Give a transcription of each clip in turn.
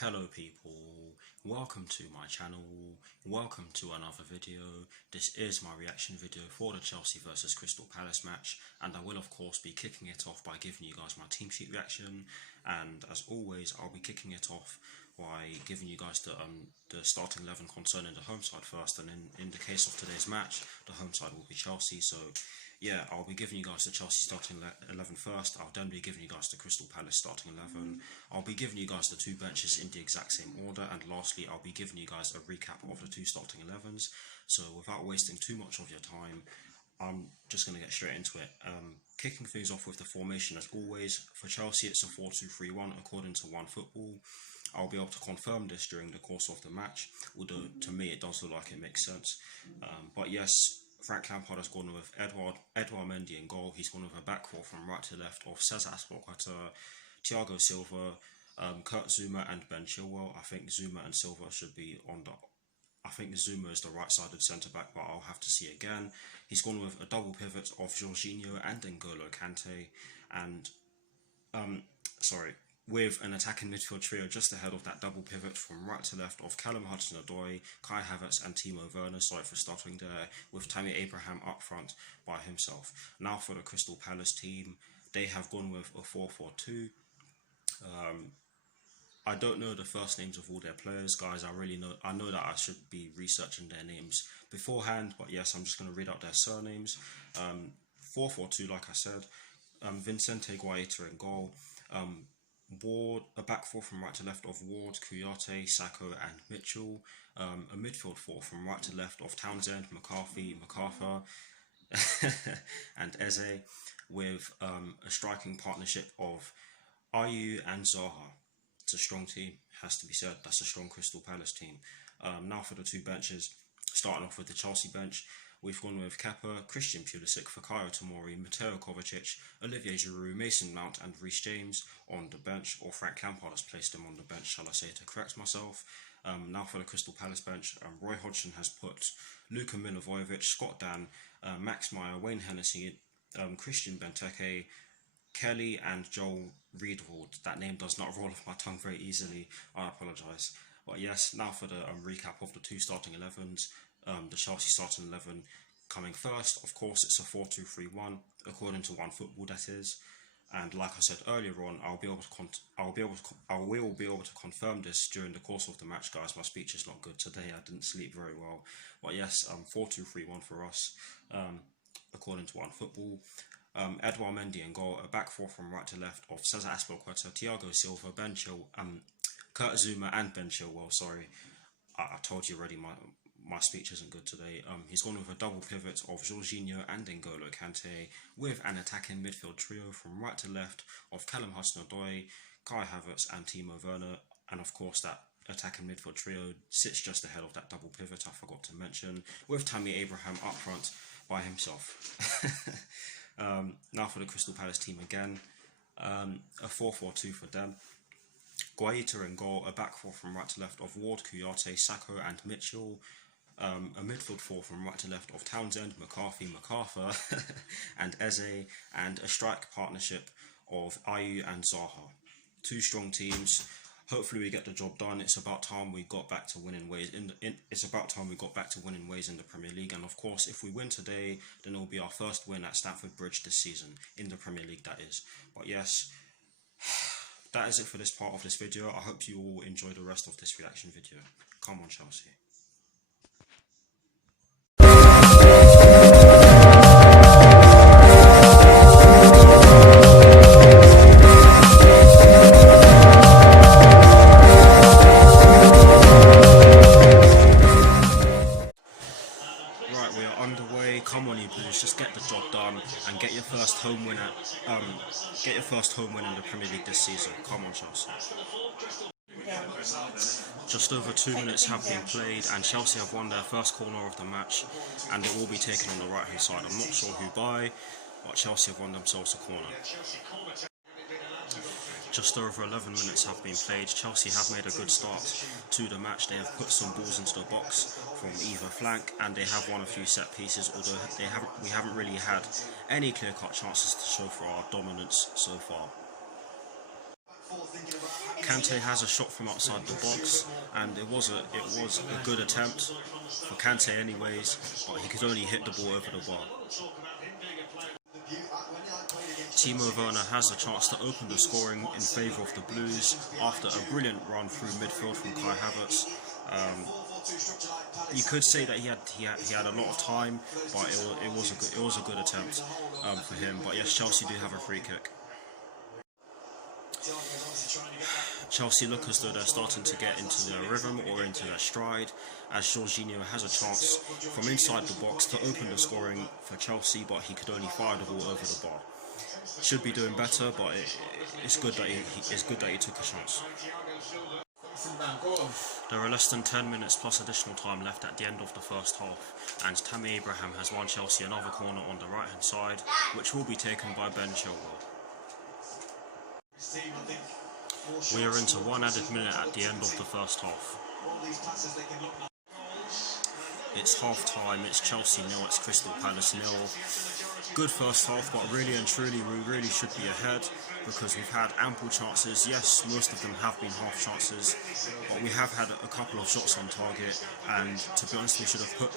Hello people, welcome to my channel, welcome to another video. This is my reaction video for the Chelsea versus Crystal Palace match, and I will of course be kicking it off by giving you guys my team sheet reaction, and as always I'll be kicking it off by giving you guys the starting 11 concerning the home side first, and in the case of today's match, the home side will be Chelsea. So yeah, I'll be giving you guys the Chelsea starting 11 first. I'll then be giving you guys the Crystal Palace starting 11. I'll be giving you guys the two benches in the exact same order, and lastly I'll be giving you guys a recap of the two starting 11s. So without wasting too much of your time, I'm just going to get straight into it. Kicking things off with the formation as always. For Chelsea it's a 4-2-3-1 according to OneFootball. I'll be able to confirm this during the course of the match, although to me it does look like it makes sense. But yes, Frank Lampard has gone with Edouard Mendy in goal. He's gone with a back four from right to left of Cesar Azpilicueta, Thiago Silva, Kurt Zouma and Ben Chilwell. I think Zouma and Silva should be on the... I think Zouma is the right-sided centre-back, but I'll have to see again. He's gone with a double pivot of Jorginho and N'Golo Kante, and with an attacking midfield trio just ahead of that double pivot from right to left of Callum Hudson-Odoi, Kai Havertz and Timo Werner. Sorry for starting there, with Tammy Abraham up front by himself. Now for the Crystal Palace team, they have gone with a 4-4-2. I don't know the first names of all their players, guys. I know that I should be researching their names beforehand, but yes, I'm just going to read out their surnames. 4-4-2, like I said. Vicente Guaita in goal. Ward, a back four from right to left of Ward, Kouyaté, Sakho and Mitchell. A midfield four from right to left of Townsend, McCarthy, MacArthur and Eze, with a striking partnership of Ayew and Zaha. It's a strong team, has to be said. That's a strong Crystal Palace team. Now for the two benches, starting off with the Chelsea bench. We've gone with Kepa, Christian Pulisic, Fikayo Tomori, Mateo Kovacic, Olivier Giroud, Mason Mount and Reece James on the bench, or Frank Lampard has placed them on the bench, shall I say, to correct myself. Now for the Crystal Palace bench, Roy Hodgson has put Luka Milivojevic, Scott Dan, Max Meyer, Wayne Hennessy, Christian Benteke, Kelly and Joel Riedwald. That name does not roll off my tongue very easily, I apologise. But yes, now for the recap of the two starting 11s. The Chelsea starting 11 coming first. Of course, it's a 4-2-3-1 according to OneFootball, that is. And like I said earlier on, I will be able to confirm this during the course of the match, guys. My speech is not good today. I didn't sleep very well. But yes, 4-2-3-1 for us, according to OneFootball. Edouard Mendy in goal, a back four from right to left of Cesar Azpilicueta, Thiago Silva, Kurt Zouma and Ben Chilwell. Sorry, I told you already. My speech isn't good today. He's gone with a double pivot of Jorginho and N'Golo Kante, with an attacking midfield trio from right to left of Callum Hudson-Odoi, Kai Havertz and Timo Werner. And of course that attacking midfield trio sits just ahead of that double pivot I forgot to mention, with Tammy Abraham up front by himself. Now for the Crystal Palace team again, a 4-4-2 for them. Guaita in goal, a back four from right to left of Ward, Kouyaté, Sakho and Mitchell. A midfield four from right to left of Townsend, McCarthy, MacArthur and Eze, and a strike partnership of Ayew and Zaha. Two strong teams. Hopefully we get the job done. It's about time we got back to winning ways in the Premier League. And of course, if we win today, then it will be our first win at Stamford Bridge this season in the Premier League, that is. But yes, that is it for this part of this video. I hope you all enjoy the rest of this reaction video. Come on, Chelsea. Right, we are underway. Come on, you Blues, just get the job done and get your first home win in the Premier League this season. Come on, Chelsea. Just over 2 minutes have been played and Chelsea have won their first corner of the match, and it will be taken on the right hand side. I'm not sure who by, but Chelsea have won themselves a corner. Just over 11 minutes have been played. Chelsea have made a good start to the match. They have put some balls into the box from either flank, and they have won a few set pieces, although we haven't really had any clear-cut chances to show for our dominance so far. Kante has a shot from outside the box, and it was a good attempt for Kante anyways, but he could only hit the ball over the bar. Timo Werner has a chance to open the scoring in favour of the Blues after a brilliant run through midfield from Kai Havertz. You could say that he had a lot of time, but it was a good attempt for him. But yes, Chelsea do have a free kick. Chelsea look as though they're starting to get into their rhythm or into their stride, as Jorginho has a chance from inside the box to open the scoring for Chelsea, but he could only fire the ball over the bar. Should be doing better, but it's good that he took a chance. There are less than 10 minutes plus additional time left at the end of the first half, and Tammy Abraham has won Chelsea another corner on the right hand side, which will be taken by Ben Chilwell. We are into one added minute at the end of the first half. It's half time, it's Chelsea nil, it's Crystal Palace nil. Good first half, but really and truly we really should be ahead because we've had ample chances. Yes, most of them have been half chances, but we have had a couple of shots on target, and to be honest we should have put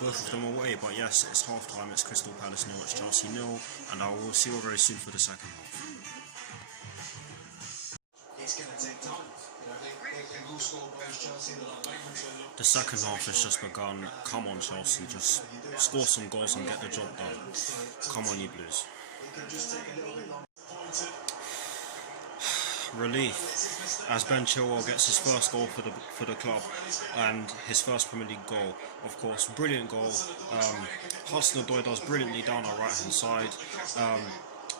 both of them away. But yes, it's half time, it's Crystal Palace nil, it's Chelsea nil, and I will see you very soon for the second half. It's going to take time. They will score both Chelsea. The second half has just begun. Come on, Chelsea, just score some goals and get the job done. Come on, you Blues. Relief as Ben Chilwell gets his first goal for the club and his first Premier League goal. Of course, brilliant goal. Hudson-Odoi does brilliantly down our right hand side.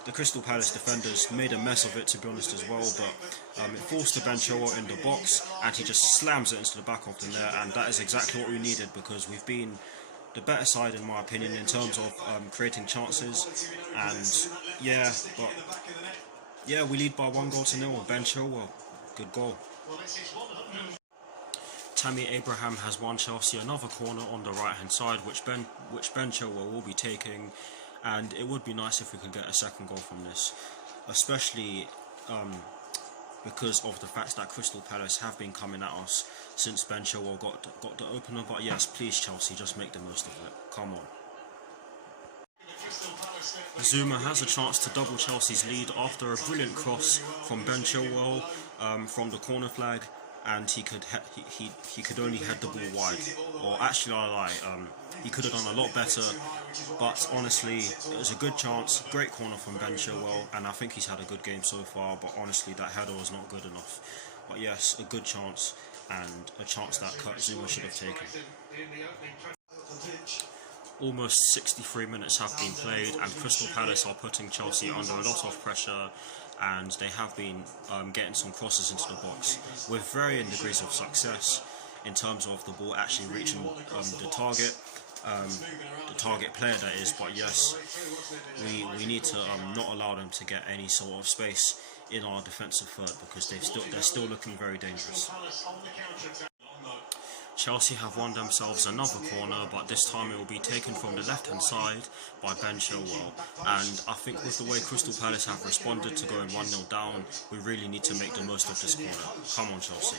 The Crystal Palace defenders made a mess of it, to be honest, as well, but it forced the Ben Chilwell in the box and he just slams it into the back of the net, and that is exactly what we needed because we've been the better side, in my opinion, in terms of creating chances. And yeah, we lead by 1-0. Ben Chilwell, good goal. Tammy Abraham has won Chelsea another corner on the right hand side, which Ben Chilwell will be taking. And it would be nice if we could get a second goal from this, especially because of the fact that Crystal Palace have been coming at us since Ben Chilwell got the opener. But yes, please Chelsea, just make the most of it. Come on. Zuma has a chance to double Chelsea's lead after a brilliant cross from Ben Chilwell from the corner flag, and he could only head the ball wide. Or actually, I lie. He could have done a lot better, but honestly, it was a good chance. Great corner from Ben Chilwell, and I think he's had a good game so far, but honestly, that header was not good enough. But yes, a good chance, and a chance that Kurt Zuma should have taken. Almost 63 minutes have been played, and Crystal Palace are putting Chelsea under a lot of pressure, and they have been getting some crosses into the box with varying degrees of success in terms of the ball actually reaching the target player, that is. But yes, we need to not allow them to get any sort of space in our defensive third because they're still looking very dangerous. Chelsea have won themselves another corner, but this time it will be taken from the left hand side by Ben Chilwell, and I think with the way Crystal Palace have responded to going 1-0 down, we really need to make the most of this corner. Come on, Chelsea.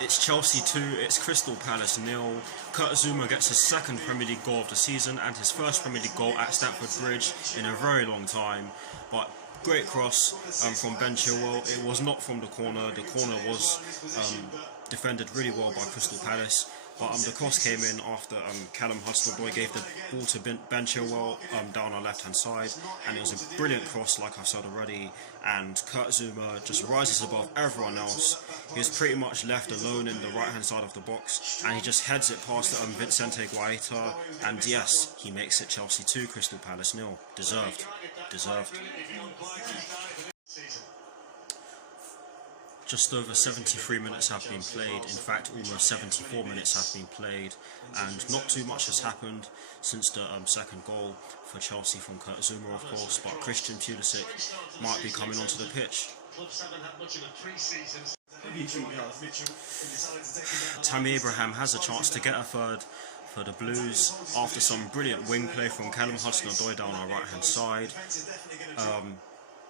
It's Chelsea 2, it's Crystal Palace 0. Kurt Zuma gets his second Premier League goal of the season and his first Premier League goal at Stamford Bridge in a very long time. But great cross from Ben Chilwell. It was not from the corner. The corner was defended really well by Crystal Palace. But the cross came in after Callum Hudson-Odoi gave the ball to Ben Chilwell down our left-hand side, and it was a brilliant cross, like I've said already. And Kurt Zuma just rises above everyone else. He's pretty much left alone in the right-hand side of the box, and he just heads it past Vicente Guaita. And yes, he makes it Chelsea 2, Crystal Palace 0. Deserved. Just over 73 minutes have been played, in fact almost 74 minutes have been played, and not too much has happened since the second goal for Chelsea from Kurt Zuma, of course, but Christian Pulisic might be coming onto the pitch. Tammy Abraham has a chance to get a third for the Blues after some brilliant wing play from Callum Hudson-Odoi down our right hand side.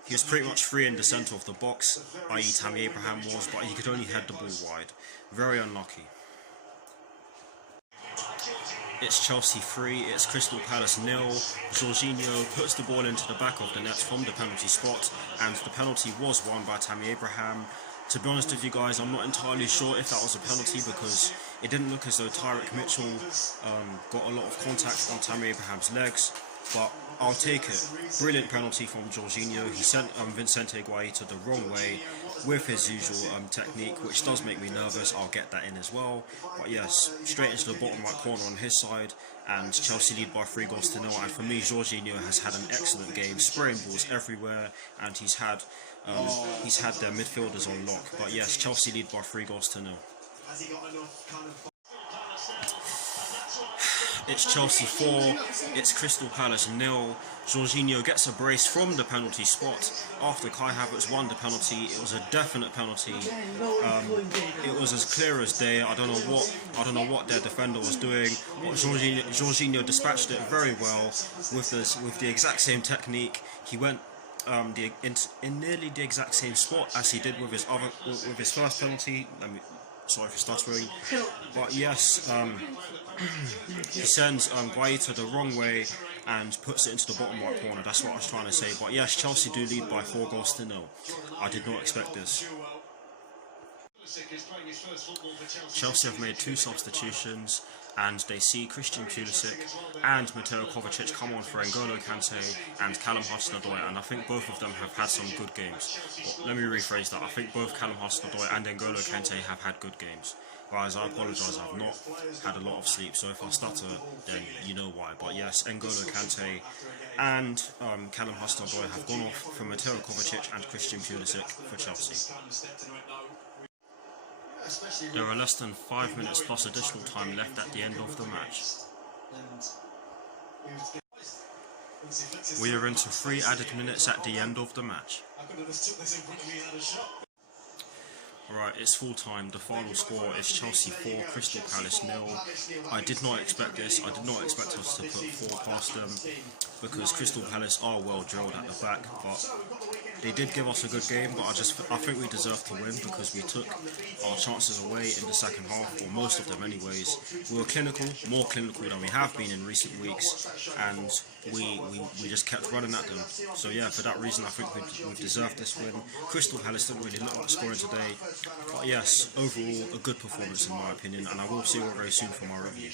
He was pretty much free in the centre of the box, i.e. Tammy Abraham was, but he could only head the ball wide. Very unlucky. It's Chelsea 3, it's Crystal Palace 0. Jorginho puts the ball into the back of the net from the penalty spot, and the penalty was won by Tammy Abraham. To be honest with you guys, I'm not entirely sure if that was a penalty because it didn't look as though Tyrick Mitchell got a lot of contact on Tammy Abraham's legs, but I'll take it. Brilliant penalty from Jorginho. He sent Vicente Guaita the wrong way with his usual technique, which does make me nervous. I'll get that in as well. But yes, straight into the bottom right corner on his side, and Chelsea lead by 3-0. And for me, Jorginho has had an excellent game, spraying balls everywhere, and he's had their midfielders on lock. But yes, Chelsea lead by 3-0. It's Chelsea 4, it's Crystal Palace 0. Jorginho gets a brace from the penalty spot after Kai Havertz won the penalty. It was a definite penalty. It was as clear as day. I don't know what their defender was doing, but Jorginho dispatched it very well with the exact same technique. He went in nearly the exact same spot as he did with his first penalty. Sorry for stuttering, but yes, he sends Guaita the wrong way and puts it into the bottom right corner. That's what I was trying to say. But yes, Chelsea do lead by 4-0. I did not expect this. Chelsea have made 2 substitutions, and they see Christian Pulisic and Mateo Kovacic come on for N'Golo Kante and Callum Hudson-Odoi, and I think both of them have had some good games. Well, let me rephrase that. I think both Callum Hudson-Odoi and N'Golo Kante have had good games. Guys, I apologise, I've not had a lot of sleep, so if I stutter, then you know why. But yes, N'Golo Kante and Callum Hudson-Odoi have gone off for Mateo Kovacic and Christian Pulisic for Chelsea. There are less than 5 minutes plus additional time left at the end of the match. We are into 3 added minutes at the end of the match. Right, it's full time. The final score is Chelsea 4, Crystal Palace 0. I did not expect this. I did not expect us to put 4 past them because Crystal Palace are well drilled at the back, but they did give us a good game. But I think we deserved to win because we took our chances away in the second half, or most of them anyways. We were clinical, more clinical than we have been in recent weeks, and we just kept running at them. So yeah, for that reason I think we deserved this win. Crystal Palace didn't really look like scoring today, but yes, overall a good performance in my opinion, and I will see you all very soon for my review.